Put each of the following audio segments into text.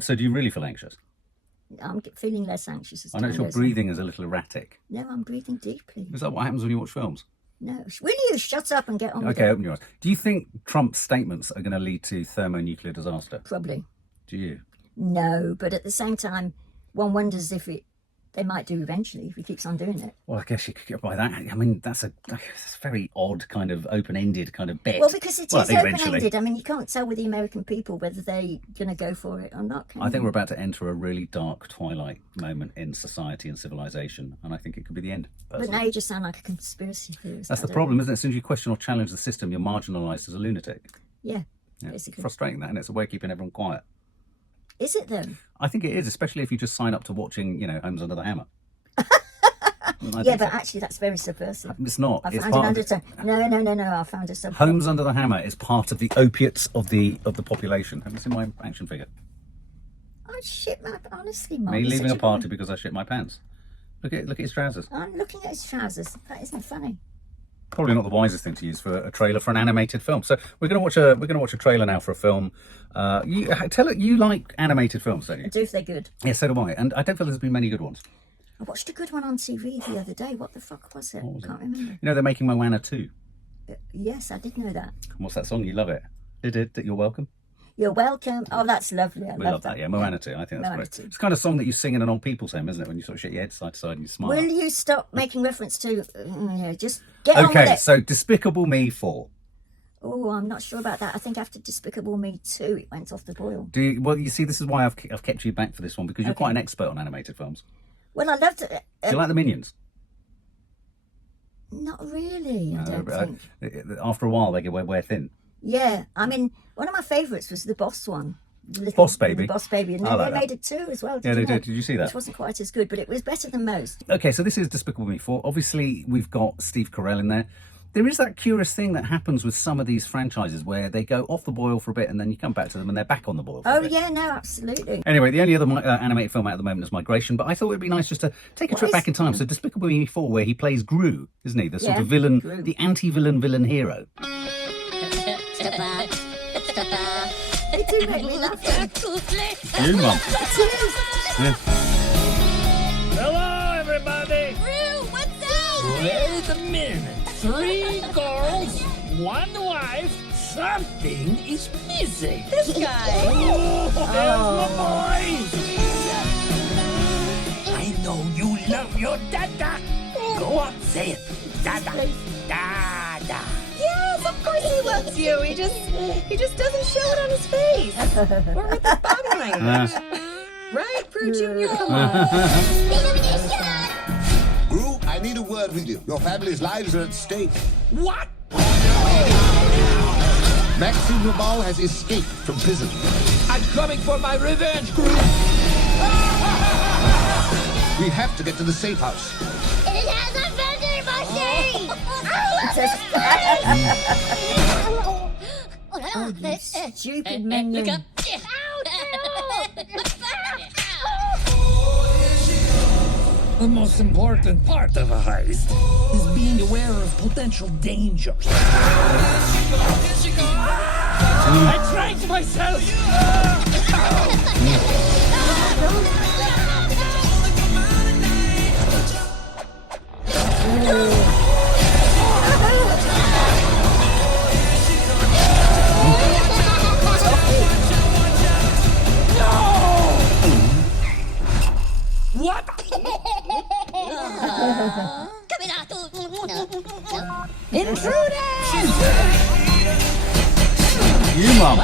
So do you really feel anxious? I'm feeling less anxious as I know your breathing is a little erratic. No, I'm breathing deeply. Is that what happens when you watch films? No. Will you shut up and get on with it? Okay, open your eyes. Do you think Trump's statements are going to lead to thermonuclear disaster? Probably. Do you? No, but at the same time, one wonders if they might do eventually if he keeps on doing it. Well, I guess you could get by that. I mean, that's a very odd kind of open-ended kind of bet. Well, because it is open-ended. I mean, you can't tell with the American people whether they're going to go for it or not. I think we're about to enter a really dark twilight moment in society and civilization, and I think it could be the end. Personally. But now you just sound like a conspiracy theorist. That's the problem, isn't it? As soon as you question or challenge the system, you're marginalised as a lunatic. Yeah, basically. Frustrating, that, and it's a way of keeping everyone quiet. Is it, though? I think it is, especially if you just sign up to watching, Homes Under the Hammer. Yeah, but actually that's very subversive. It's not. I found an undertone. No, I found a subversive. Homes Under the Hammer is part of the opiates of the population. Have you seen my action figure? Oh, shit, honestly, Mum. Me leaving a party because I shit my pants. Look at his trousers. I'm looking at his trousers. That isn't funny. Probably not the wisest thing to use for a trailer for an animated film. So we're going to watch a trailer now for a film. You like animated films, don't you? I do if they're good. Yeah, so do I. And I don't feel there's been many good ones. I watched a good one on TV the other day. What the fuck was it? I can't remember. They're making Moana 2. Yes, I did know that. And what's that song? You love it. You're welcome. You're welcome. Oh, that's lovely. I love that. Yeah, Moana 2. I think that's great. 2. It's the kind of song that you sing in an old people's home, isn't it? When you sort of shake your head side to side and you smile. Will you stop making reference to... just get on with it. Okay, so Despicable Me 4. Oh, I'm not sure about that. I think after Despicable Me 2, it went off the boil. Well, you see, this is why I've kept you back for this one, because you're quite an expert on animated films. Well, I loved it. Do you like the Minions? Not really, I don't think. After a while, they wear thin. Yeah, I mean, one of my favourites was the Boss one. Boss Baby. The Boss Baby. And then they made it 2 as well, Yeah, they did. Did you see that? Which wasn't quite as good, but it was better than most. Okay, so this is Despicable Me 4. Obviously, we've got Steve Carell in there. There is that curious thing that happens with some of these franchises where they go off the boil for a bit and then you come back to them and they're back on the boil for a bit. Yeah, no, absolutely. Anyway, the only other animated film out at the moment is Migration, but I thought it would be nice just to take a trip back in time. So Despicable Me 4, where he plays Gru, isn't he? The sort of villain, the anti-villain hero. They do make me laugh. You, Mum. Yeah. Hello, everybody. Gru, what's up? Wait a minute. 3 girls, 1 wife. Something is missing. This guy. Oh, there's my boys. I know you love your dada. Go on, say it. Dada. Dada. Yes, of course he loves you. He just doesn't show it on his face. Or with the bottom language. Right, Prue Jr.? Come on. Gru, I need a word with you. Your family's lives are at stake. What? Maxine Ramal has escaped from prison. I'm coming for my revenge, Gru. We have to get to the safe house. It has a vending machine! Oh, you stupid minion. Look up. The most important part of a heist is being aware of potential dangers. I trained myself! What? Intruders! You, Mum.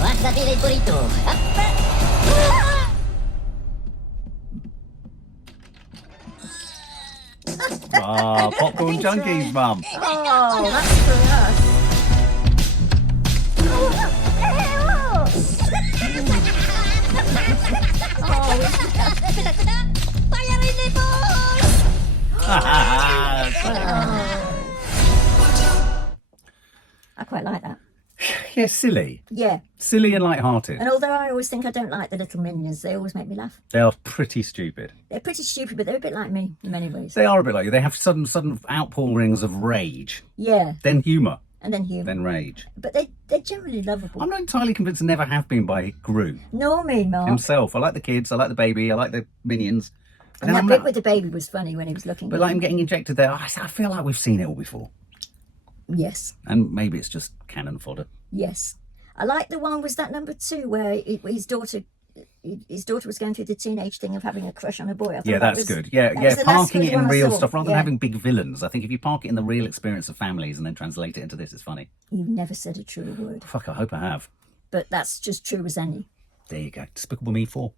Wasabi burrito. Popcorn Junkies, Mum. Oh, that's for us. I quite like that. Yeah, silly. Yeah. Silly and light-hearted. And although I always think I don't like the little minions, they always make me laugh. They are pretty stupid. They're pretty stupid, but they're a bit like me in many ways. They are a bit like you. They have sudden outpourings of rage. Yeah. Then humour. And then humour. Then rage. But they're generally lovable. I'm not entirely convinced they never have been by Gru Nor me, Mark. himself. I like the kids, I like the baby, I like the minions. But And then that I'm bit not- with the baby was funny when he was looking But at like him him. getting injected there, I feel like we've seen it all before. Yes. And maybe it's just cannon fodder. Yes. I like the one, was that number 2, where his daughter was going through the teenage thing of having a crush on a boy. I thought Yeah, that that's was- good. Yeah, that was the last parking good it in one I real saw. stuff rather than Yeah. having big villains. I think if you park it in the real experience of families and then translate it into this, it's funny. You've never said a truer word. Fuck, I hope I have. But that's just true as any. There you go. Despicable Me 4.